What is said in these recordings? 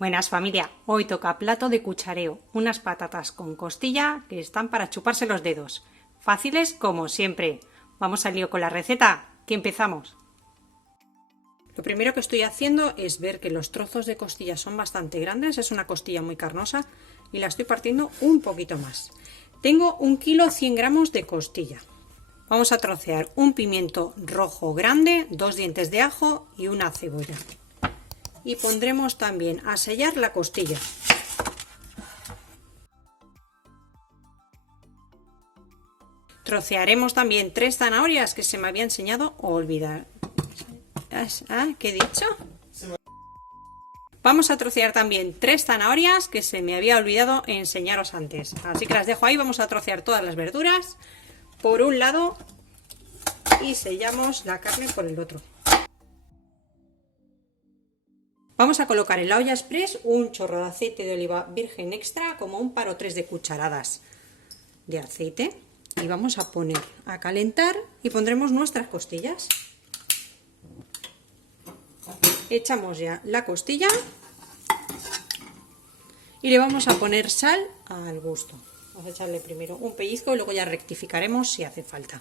Buenas familia, hoy toca plato de cuchareo, unas patatas con costilla que están para chuparse los dedos. Fáciles como siempre. Vamos al lío con la receta, que empezamos. Lo primero que estoy haciendo es ver que los trozos de costilla son bastante grandes, es una costilla muy carnosa y la estoy partiendo un poquito más. Tengo 1 kilo 100 gramos de costilla. Vamos a trocear un pimiento rojo grande, 2 dientes de ajo y una cebolla. Y pondremos también a sellar la costilla. Trocearemos también 3 zanahorias que se me había enseñado a olvidar. ¿Qué he dicho? Vamos a trocear también 3 zanahorias que se me había olvidado enseñaros antes. Así que las dejo ahí, vamos a trocear todas las verduras por un lado y sellamos la carne por el otro. Vamos a colocar en la olla express un chorro de aceite de oliva virgen extra, como un par o 3 de cucharadas de aceite. Y vamos a poner a calentar y pondremos nuestras costillas. Echamos ya la costilla y le vamos a poner sal al gusto. Vamos a echarle primero un pellizco y luego ya rectificaremos si hace falta.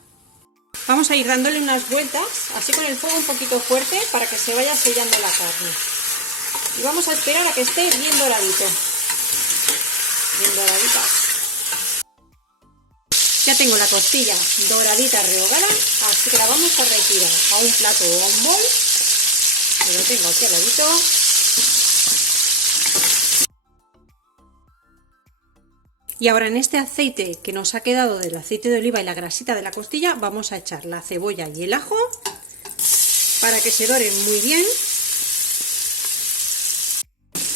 Vamos a ir dándole unas vueltas, así con el fuego un poquito fuerte para que se vaya sellando la carne. Y vamos a esperar a que esté bien doradito. Bien doradita. Ya tengo la costilla doradita rehogada, así que la vamos a retirar a un plato o a un bol. Y lo tengo aquí al ladito. Y ahora en este aceite que nos ha quedado del aceite de oliva y la grasita de la costilla, vamos a echar la cebolla y el ajo para que se doren muy bien.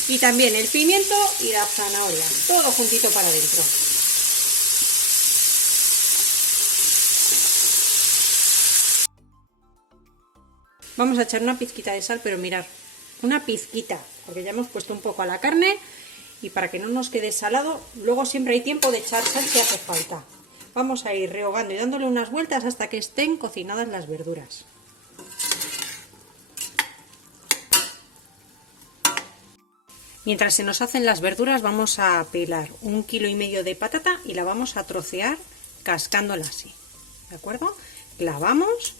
Y también el pimiento y la zanahoria, todo juntito para adentro. Vamos a echar una pizquita de sal, pero mirad, una pizquita, porque ya hemos puesto un poco a la carne y para que no nos quede salado, luego siempre hay tiempo de echar sal si hace falta. Vamos a ir rehogando y dándole unas vueltas hasta que estén cocinadas las verduras. Mientras se nos hacen las verduras vamos a pelar 1,5 kilos de patata y la vamos a trocear cascándola así, ¿de acuerdo? Clavamos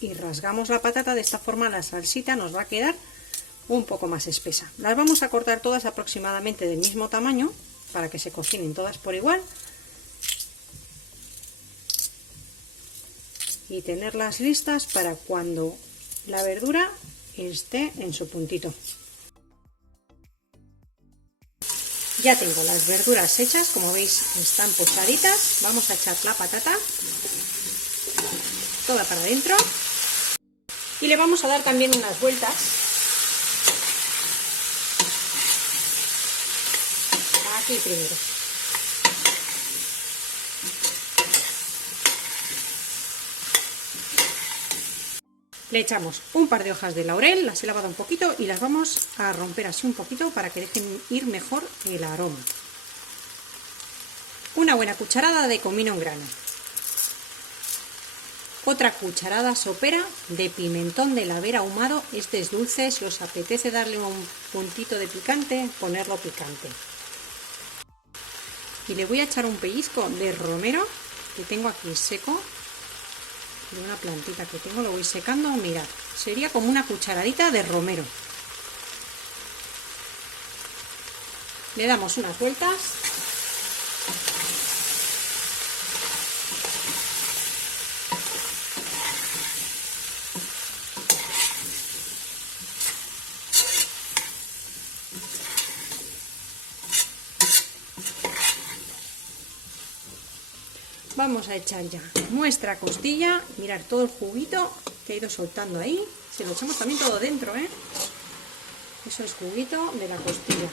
y rasgamos la patata, de esta forma la salsita nos va a quedar un poco más espesa. Las vamos a cortar todas aproximadamente del mismo tamaño para que se cocinen todas por igual y tenerlas listas para cuando la verdura esté en su puntito. Ya tengo las verduras hechas, como veis están pochaditas. Vamos a echar la patata toda para adentro y le vamos a dar también unas vueltas aquí primero. Le echamos un par de hojas de laurel, las he lavado un poquito y las vamos a romper así un poquito para que dejen ir mejor el aroma. Una buena cucharada de comino en grano. Otra cucharada sopera de pimentón de la Vera ahumado. Este es dulce, si os apetece darle un puntito de picante, ponerlo picante. Y le voy a echar un pellizco de romero que tengo aquí seco. De una plantita que tengo, lo voy secando, mirad, sería como una cucharadita de romero. Le damos unas vueltas. Vamos a echar ya nuestra costilla, mirad todo el juguito que ha ido soltando ahí, se lo echamos también todo dentro, eso es juguito de la costilla.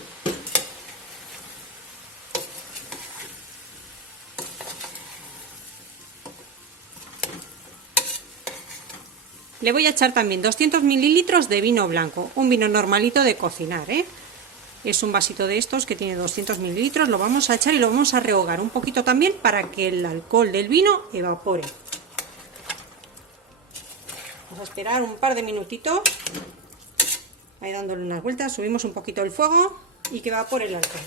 Le voy a echar también 200 mililitros de vino blanco, un vino normalito de cocinar, Es un vasito de estos que tiene 200 mililitros, lo vamos a echar y lo vamos a rehogar un poquito también para que el alcohol del vino evapore. Vamos a esperar un par de minutitos Ahí dándole unas vueltas, subimos un poquito el fuego y que evapore el alcohol.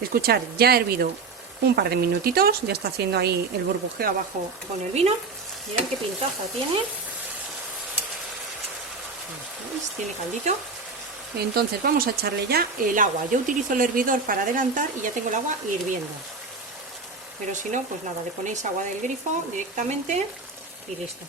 Escuchar, ya ha hervido un par de minutitos, ya está haciendo ahí el burbujeo abajo con el vino. Mirad qué pintaza tiene. ¿Veis? Tiene caldito. Entonces vamos a echarle ya el agua. Yo utilizo el hervidor para adelantar y ya tengo el agua hirviendo. Pero si no, pues nada, le ponéis agua del grifo directamente y listo.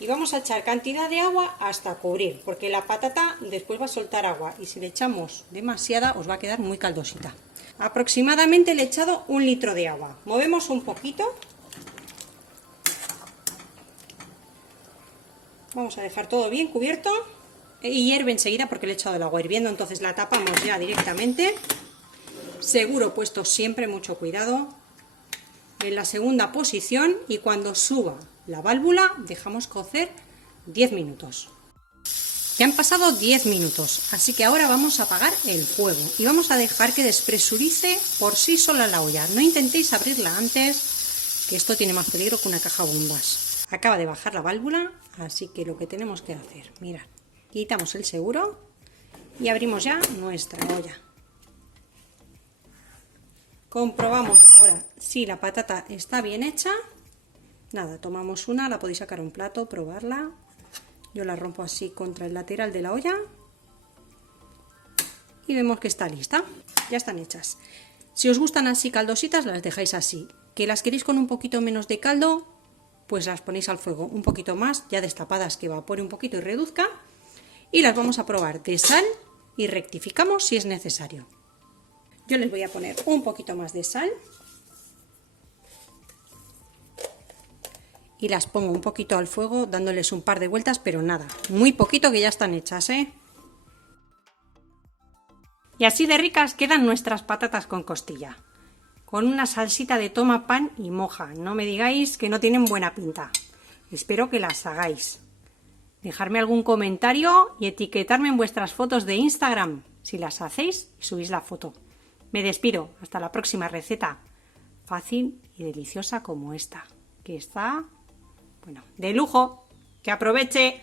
Y vamos a echar cantidad de agua hasta cubrir, porque la patata después va a soltar agua y si le echamos demasiada os va a quedar muy caldosita. Aproximadamente le he echado 1 litro de agua. Movemos un poquito. Vamos a dejar todo bien cubierto y hierve enseguida porque le he echado el agua hirviendo, entonces la tapamos ya directamente. Seguro puesto siempre, mucho cuidado. En la segunda posición y cuando suba la válvula dejamos cocer 10 minutos. Ya han pasado 10 minutos, así que ahora vamos a apagar el fuego y vamos a dejar que despresurice por sí sola la olla. No intentéis abrirla antes, que esto tiene más peligro que una caja bombas. Acaba de bajar la válvula, así que lo que tenemos que hacer, mirad, quitamos el seguro y abrimos ya nuestra olla. Comprobamos ahora si la patata está bien hecha. Nada, tomamos una, la podéis sacar a un plato, probarla. Yo la rompo así contra el lateral de la olla. Y vemos que está lista. Ya están hechas. Si os gustan así caldositas, las dejáis así. Que las queréis con un poquito menos de caldo, pues las ponéis al fuego un poquito más, ya destapadas, que evapore un poquito y reduzca. Y las vamos a probar de sal y rectificamos si es necesario. Yo les voy a poner un poquito más de sal. Y las pongo un poquito al fuego, dándoles un par de vueltas, pero nada, muy poquito que ya están hechas, ¿eh? Y así de ricas quedan nuestras patatas con costilla. Con una salsita de toma, pan y moja. No me digáis que no tienen buena pinta. Espero que las hagáis. Dejadme algún comentario y etiquetarme en vuestras fotos de Instagram, si las hacéis y subís la foto. Me despido, hasta la próxima receta, fácil y deliciosa como esta, que está, bueno, de lujo. ¡Que aproveche!